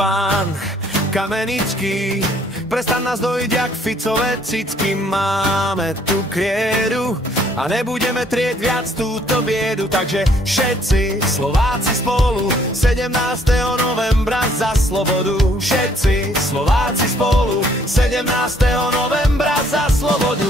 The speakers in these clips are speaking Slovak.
Pán Kamenický, prestaň nás dojiť jak Ficové cicky. Máme tu kriedu a nebudeme trieť viac túto biedu. Takže všetci Slováci spolu 17. novembra za slobodu. Všetci Slováci spolu 17. novembra za slobodu.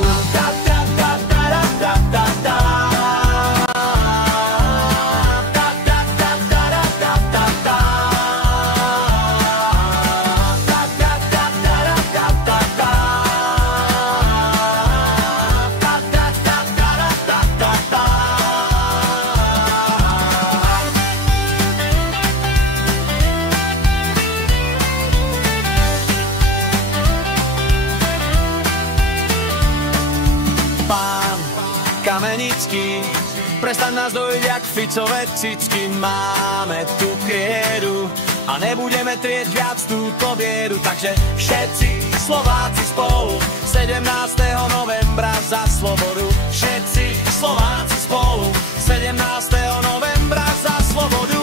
Kamenický, prestaň nás dojiť jak Ficové cicky. Máme tu kriedu a nebudeme trieť viac túto biedu. Takže všetci Slováci spolu 17. novembra za slobodu. Všetci Slováci spolu 17. novembra za slobodu.